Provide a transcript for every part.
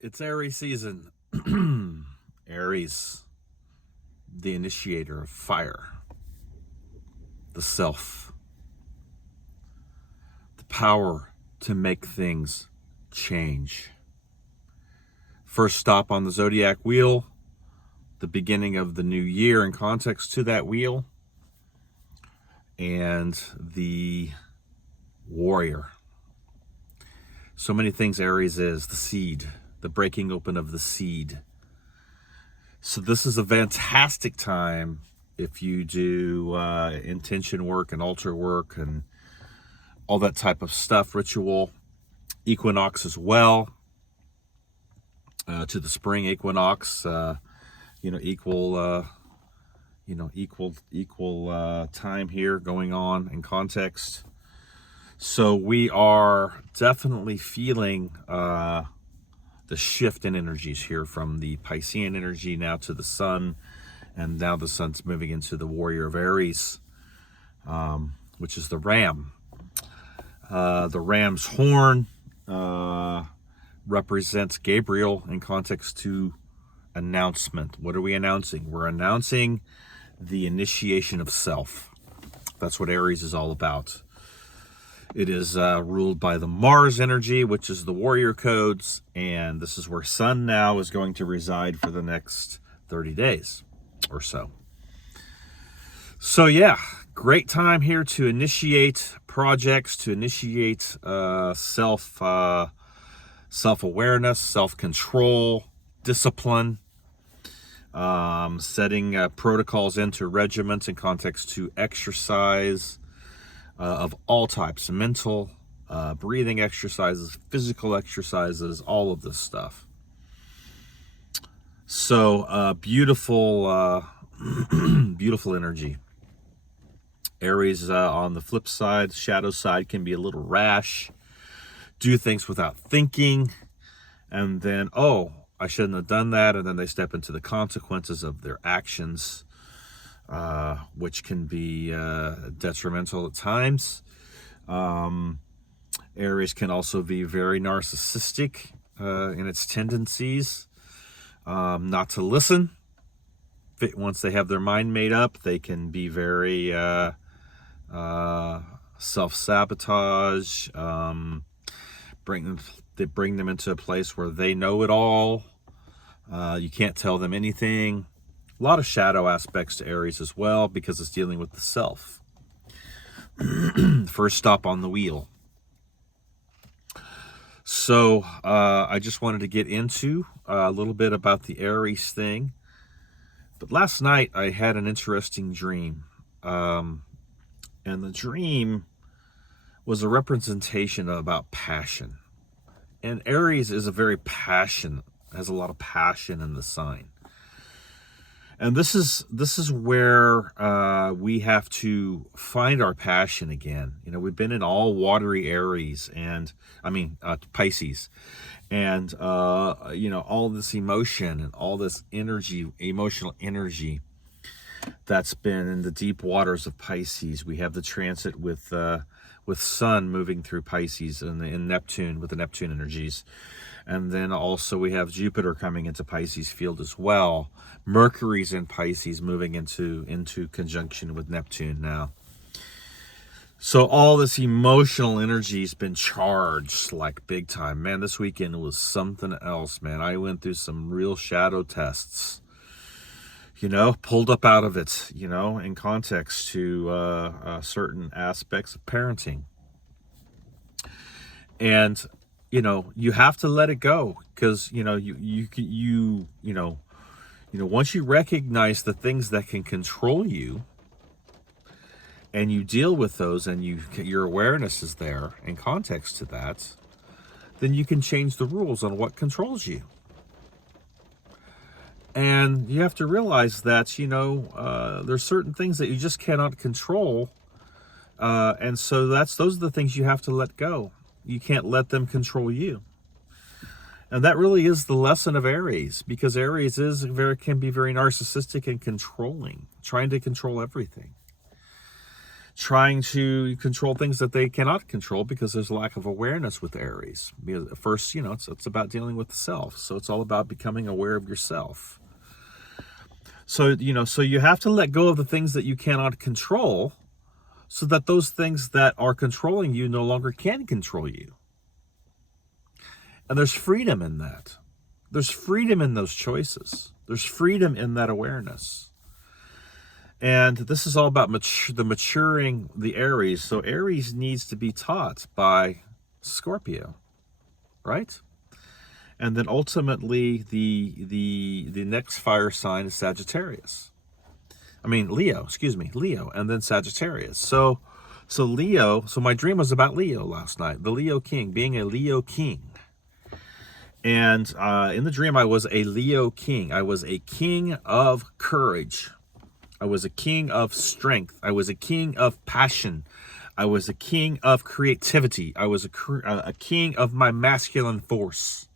It's Aries season. Aries, the initiator of fire, the self, the power to make things change. First stop on the zodiac wheel, the beginning of the new year in context to that wheel, and the warrior. So many things Aries is, the seed, the breaking open of the seed. So this is a fantastic time if you do intention work and altar work and all that type of stuff, ritual. Equinox as well, to the spring equinox, equal time here going on in context. So we are definitely feeling the shift in energies here from the Piscean energy now to the sun, and now the sun's moving into the warrior of Aries, which is the ram. The ram's horn represents Gabriel in context to announcement. What are we announcing? We're announcing the initiation of self. That's what Aries is all about. It is ruled by the Mars energy, which is the warrior codes, and this is where Sun now is going to reside for the next 30 days or so. So yeah, great time here to initiate projects, to initiate self-awareness, self-control, discipline, setting protocols into regiments in context to exercise, of all types, mental, breathing exercises, physical exercises, all of this stuff. So beautiful, beautiful energy. Aries, on the flip side, shadow side, can be a little rash, do things without thinking, and then, oh, I shouldn't have done that, and then they step into the consequences of their actions, which can be detrimental at times. Aries can also be very narcissistic in its tendencies, not to listen. Once they have their mind made up, they can be very self-sabotage. They bring them into a place where they know it all. You can't tell them anything. A lot of shadow aspects to Aries as well, because it's dealing with the self. First stop on the wheel. So I just wanted to get into a little bit about the Aries thing. But last night I had an interesting dream. And the dream was a representation about passion. And Aries is a very passionate, has a lot of passion in the sign. And this is where we have to find our passion again. You know, we've been in all watery Aries, and Pisces, and all this emotion and all this energy, emotional energy, that's been in the deep waters of Pisces. We have the transit with Sun moving through Pisces and in Neptune with the Neptune energies. And then also we have Jupiter coming into Pisces field as well. Mercury's in Pisces moving into conjunction with Neptune now. So all this emotional energy has been charged like big time. Man, this weekend was something else, man. I went through some real shadow tests. Pulled up out of it, in context to certain aspects of parenting. And, you have to let it go, because, once you recognize the things that can control you, and you deal with those, and your awareness is there in context to that, then you can change the rules on what controls you. And you have to realize that, there's certain things that you just cannot control. And so those are the things you have to let go. You can't let them control you. And that really is the lesson of Aries, because Aries can be very narcissistic and controlling, trying to control everything. trying to control things that they cannot control because there's a lack of awareness with Aries. Because first, it's about dealing with the self. So it's all about becoming aware of yourself. So, so you have to let go of the things that you cannot control so that those things that are controlling you no longer can control you. And there's freedom in that. There's freedom in those choices. There's freedom in that awareness. And this is all about maturing the Aries. So Aries needs to be taught by Scorpio, right? And then ultimately the next fire sign is Sagittarius. Leo, Leo, and then Sagittarius. So Leo, so my dream was about Leo last night, the Leo King, being a Leo King. And in the dream, I was a Leo King. I was a king of courage. I was a king of strength. I was a king of passion. I was a king of creativity. I was a king of my masculine force.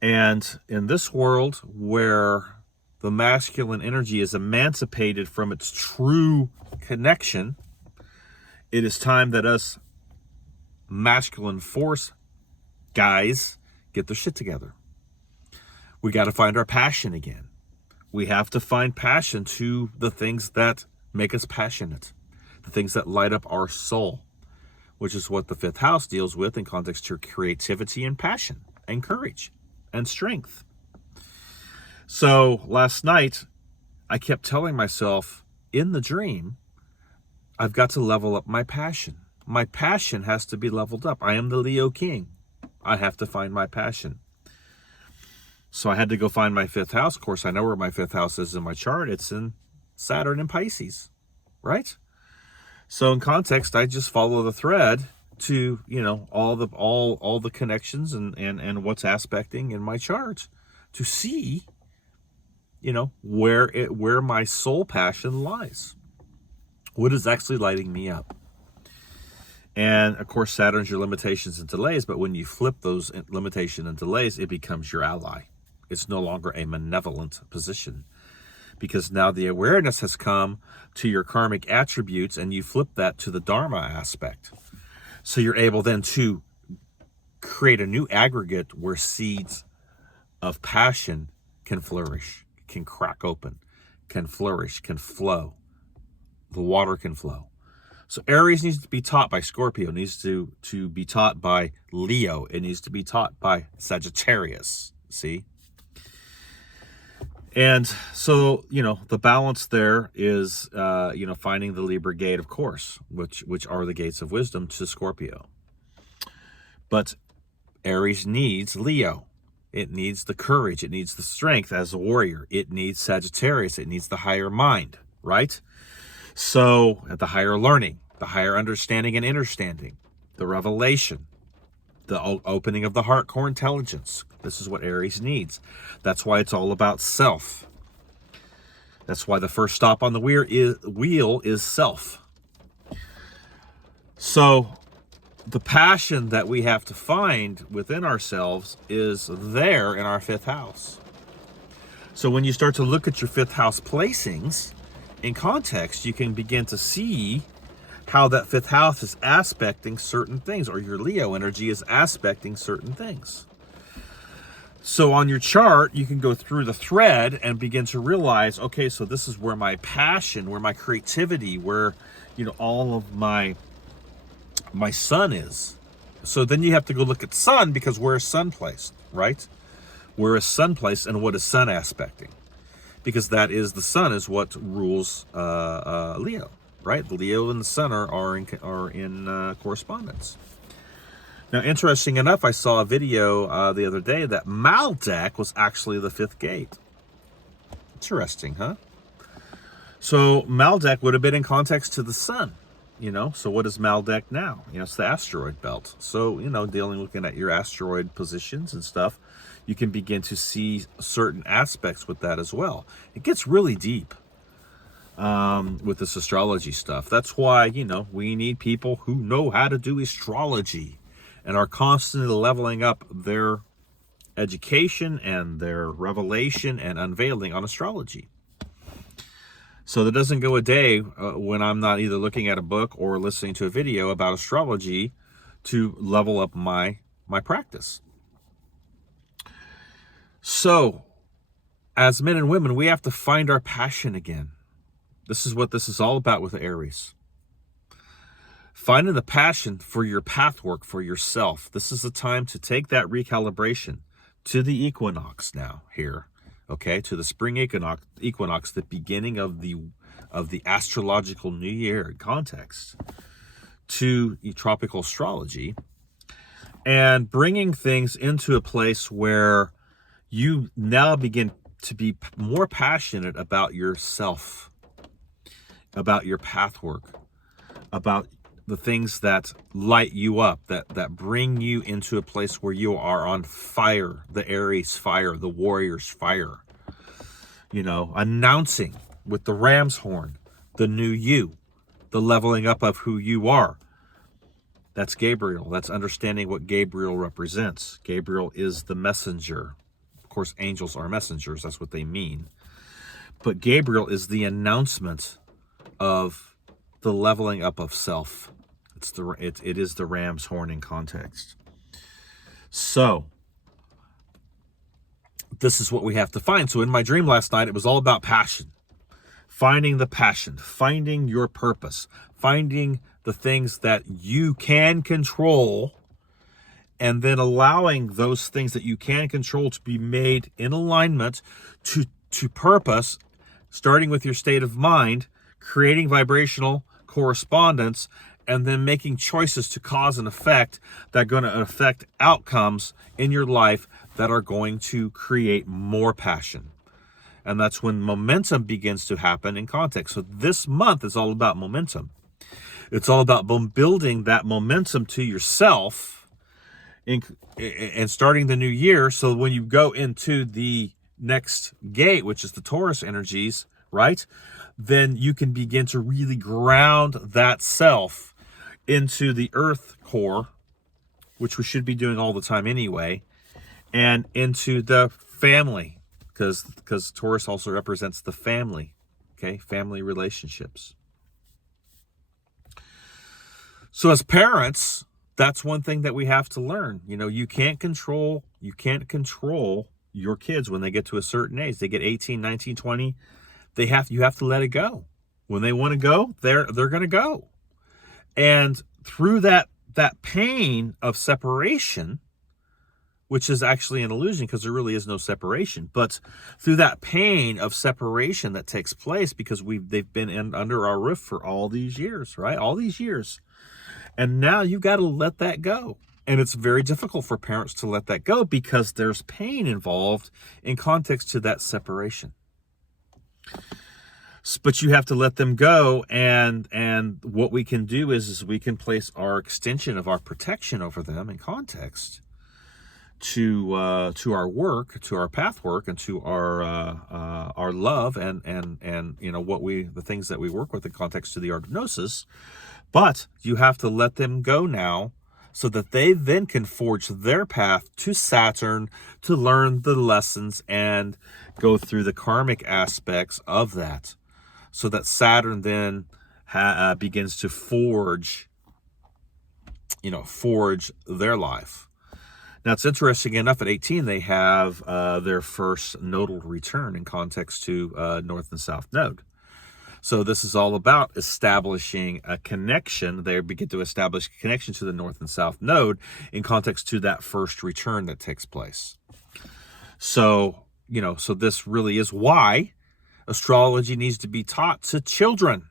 And in this world where the masculine energy is emancipated from its true connection, it is time that us masculine force guys get their shit together. We got to find our passion again. We have to find passion to the things that make us passionate, the things that light up our soul, which is what the fifth house deals with in context to creativity and passion and courage and strength. So last night, I kept telling myself in the dream, I've got to level up my passion. My passion has to be leveled up. I am the Leo King. I have to find my passion. So I had to go find my fifth house. Of course, I know where my fifth house is in my chart. It's in Saturn and Pisces, right? So in context, I just follow the thread to, all the connections and what's aspecting in my chart to see, where my soul passion lies. What is actually lighting me up? And of course, Saturn's your limitations and delays, but when you flip those limitations and delays, it becomes your ally. It's no longer a malevolent position because now the awareness has come to your karmic attributes and you flip that to the Dharma aspect. So you're able then to create a new aggregate where seeds of passion can flourish, can crack open, can flourish, can flow. The water can flow. So Aries needs to be taught by Scorpio, needs to be taught by Leo, it needs to be taught by Sagittarius, see? And so, the balance there is, finding the Libra gate, of course, which are the gates of wisdom to Scorpio. But Aries needs Leo. It needs the courage. It needs the strength as a warrior. It needs Sagittarius. It needs the higher mind, right? So at the higher learning, the higher understanding and understanding, the revelation, the opening of the heart core intelligence. This is what Aries needs. That's why it's all about self. That's why the first stop on the wheel is self. So the passion that we have to find within ourselves is there in our fifth house. So when you start to look at your fifth house placings in context, you can begin to see how that fifth house is aspecting certain things, or your Leo energy is aspecting certain things. So on your chart, you can go through the thread and begin to realize, okay, so this is where my passion, where my creativity, where, all of my sun is. So then you have to go look at sun, because where is sun placed, right? Where is sun placed and what is sun aspecting? Because that is, the sun is what rules Leo, right? The Leo and the sun are in correspondence. Now, interesting enough, I saw a video the other day that Maldek was actually the fifth gate. Interesting, huh? So Maldek would have been in context to the sun, So what is Maldek now? It's the asteroid belt. So, looking at your asteroid positions and stuff, you can begin to see certain aspects with that as well. It gets really deep with this astrology stuff. That's why, we need people who know how to do astrology and are constantly leveling up their education and their revelation and unveiling on astrology. So there doesn't go a day when I'm not either looking at a book or listening to a video about astrology to level up my practice. So as men and women, we have to find our passion again. This is what this is all about with Aries. Finding the passion for your path work for yourself. This is the time to take that recalibration to the equinox now here, okay, to the spring equinox, the beginning of the astrological new year context, to tropical astrology, and bringing things into a place where you now begin to be more passionate about yourself, about your path work, about the things that light you up, that bring you into a place where you are on fire, the Aries fire, the warrior's fire. You know, announcing with the ram's horn, the new you, the leveling up of who you are. That's Gabriel. That's understanding what Gabriel represents. Gabriel is the messenger. Of course, angels are messengers. That's what they mean. But Gabriel is the announcement of the leveling up of self. It is the ram's horn in context. So this is what we have to find. So in my dream last night, it was all about passion. Finding the passion, finding your purpose, finding the things that you can control, and then allowing those things that you can control to be made in alignment to purpose, starting with your state of mind, creating vibrational correspondence, and then making choices to cause and effect that are going to affect outcomes in your life that are going to create more passion. And that's when momentum begins to happen in context. So this month is all about momentum. It's all about building that momentum to yourself and starting the new year. So when you go into the next gate, which is the Taurus energies, right? Then you can begin to really ground that self into the earth core, which we should be doing all the time anyway, and into the family, because Taurus also represents the family, okay? Family relationships. So as parents, that's one thing that we have to learn. You know, you can't control your kids when they get to a certain age. They get 18, 19, 20. You have to let it go. When they want to go, they're going to go. And through that pain of separation, which is actually an illusion because there really is no separation, but through that pain of separation that takes place because they've been under our roof for all these years, right? All these years. And now you've got to let that go. And it's very difficult for parents to let that go because there's pain involved in context to that separation. But you have to let them go, and what we can do is we can place our extension of our protection over them in context to our work, to our path work, and to our love, and you know the things that we work with in context to the art of gnosis. But you have to let them go now, so that they then can forge their path to Saturn to learn the lessons and go through the karmic aspects of that. So that Saturn then begins to forge their life. Now, it's interesting enough, at 18, they have their first nodal return in context to North and South Node. So this is all about establishing a connection. They begin to establish a connection to the North and South Node in context to that first return that takes place. So, so this really is why astrology needs to be taught to children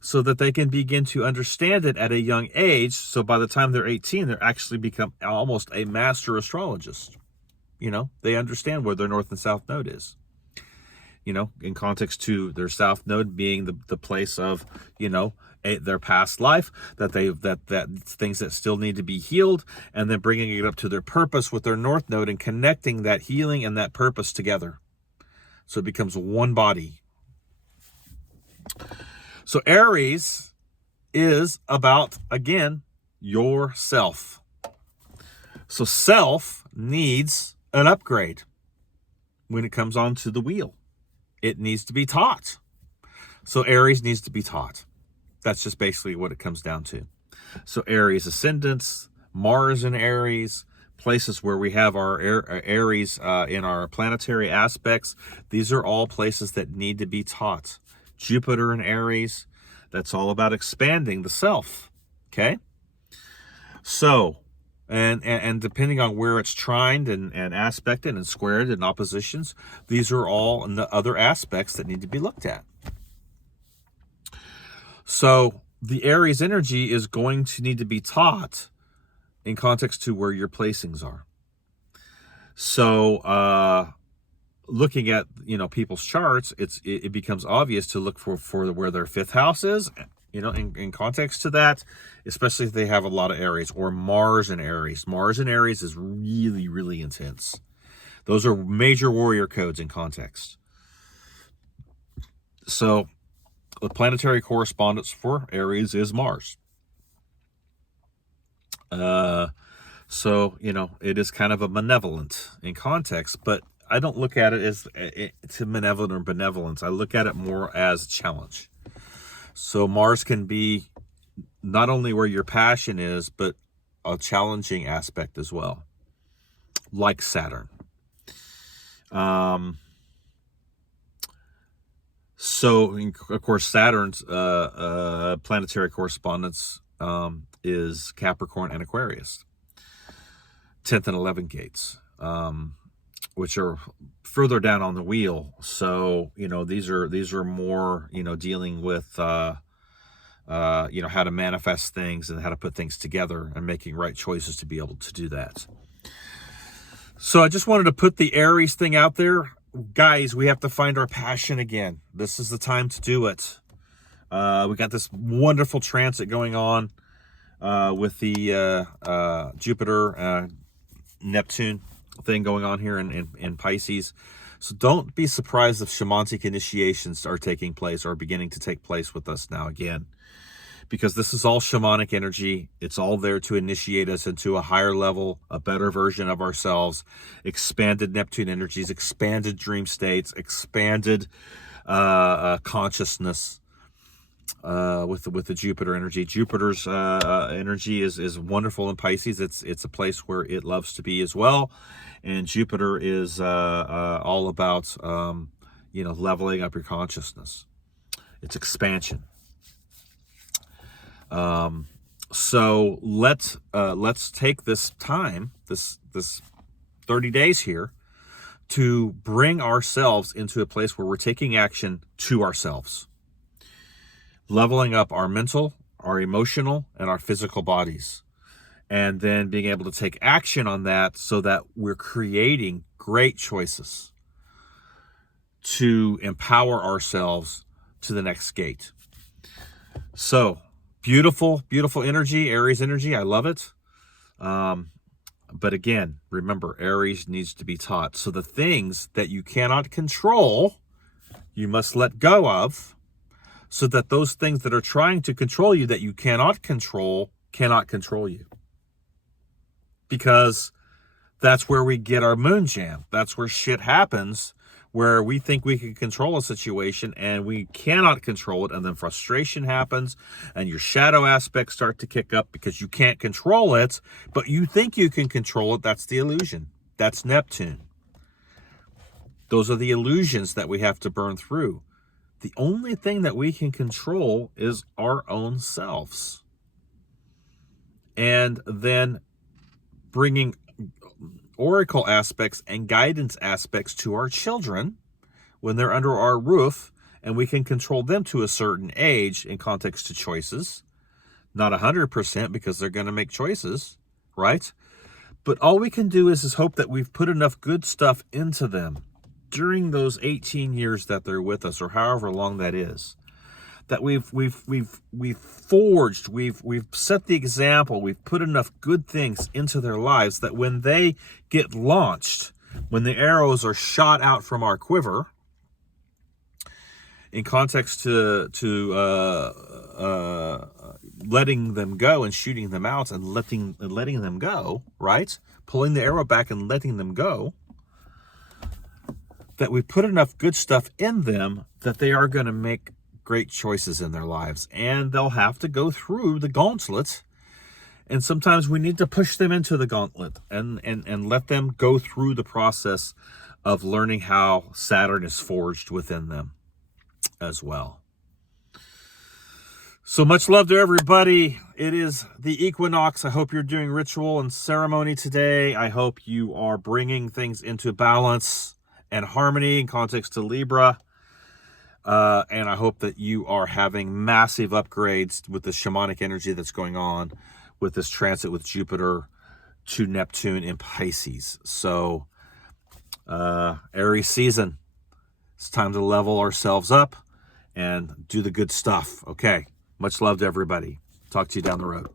so that they can begin to understand it at a young age. So by the time they're 18, they're actually become almost a master astrologist. They understand where their North and South Node is. In context to their South Node being the place of, their past life, that things that still need to be healed, and then bringing it up to their purpose with their North Node and connecting that healing and that purpose together. So it becomes one body. So Aries is about, again, yourself. So self needs an upgrade when it comes onto the wheel. It needs to be taught. So Aries needs to be taught. That's just basically what it comes down to. So Aries ascendants, Mars in Aries, places where we have our Aries in our planetary aspects, these are all places that need to be taught. Jupiter in Aries, that's all about expanding the self, okay? So, and depending on where it's trined and aspected and squared and oppositions, these are all the other aspects that need to be looked at. So the Aries energy is going to need to be taught in context to where your placings are. So looking at people's charts, it becomes obvious to look for where their fifth house is, in context to that, especially if they have a lot of Aries or Mars in Aries. Mars in Aries is really, really intense. Those are major warrior codes in context. So the planetary correspondence for Aries is Mars. So, it is kind of a malevolent in context, but I don't look at it as to malevolent or benevolence. I look at it more as a challenge. So Mars can be not only where your passion is, but a challenging aspect as well, like Saturn. So, of course, Saturn's planetary correspondence is Capricorn and Aquarius, 10th and 11th gates, which are further down on the wheel. So, these are more, dealing with, how to manifest things and how to put things together and making right choices to be able to do that. So I just wanted to put the Aries thing out there. Guys, we have to find our passion again. This is the time to do it. We got this wonderful transit going on with the Jupiter, Neptune thing going on here in Pisces. So don't be surprised if shamanic initiations are taking place or beginning to take place with us now again. Because this is all shamanic energy. It's all there to initiate us into a higher level, a better version of ourselves, expanded Neptune energies, expanded dream states, expanded consciousness with the Jupiter energy. Jupiter's energy is wonderful in Pisces. It's a place where it loves to be as well. And Jupiter is all about, leveling up your consciousness. It's expansion. So let's take this time, this 30 days here, to bring ourselves into a place where we're taking action to ourselves, leveling up our mental, our emotional, and our physical bodies, and then being able to take action on that so that we're creating great choices to empower ourselves to the next gate. So beautiful, beautiful energy, Aries energy. I love it. But again, remember, Aries needs to be taught. So the things that you cannot control, you must let go of, so that those things that are trying to control you that you cannot control you. Because that's where we get our moon jam. That's where shit happens, where we think we can control a situation and we cannot control it, and then frustration happens and your shadow aspects start to kick up because you can't control it, but you think you can control it. That's the illusion. That's Neptune. Those are the illusions that we have to burn through. The only thing that we can control is our own selves. And then bringing oracle aspects and guidance aspects to our children when they're under our roof, and we can control them to a certain age in context to choices. Not 100% because they're going to make choices, right? But all we can do is hope that we've put enough good stuff into them during those 18 years that they're with us, or however long that is, that we've forged, we've set the example, we've put enough good things into their lives that when they get launched, when the arrows are shot out from our quiver, in context to letting them go and shooting them out and letting them go, right? Pulling the arrow back and letting them go, that we put enough good stuff in them that they are going to make great choices in their lives, and they'll have to go through the gauntlet. And sometimes we need to push them into the gauntlet and let them go through the process of learning how Saturn is forged within them as well. So much love to everybody. It is the equinox. I hope you're doing ritual and ceremony today. I hope you are bringing things into balance and harmony in context to Libra. And I hope that you are having massive upgrades with the shamanic energy that's going on with this transit with Jupiter to Neptune in Pisces. So, Aries season. It's time to level ourselves up and do the good stuff. Okay. Much love to everybody. Talk to you down the road.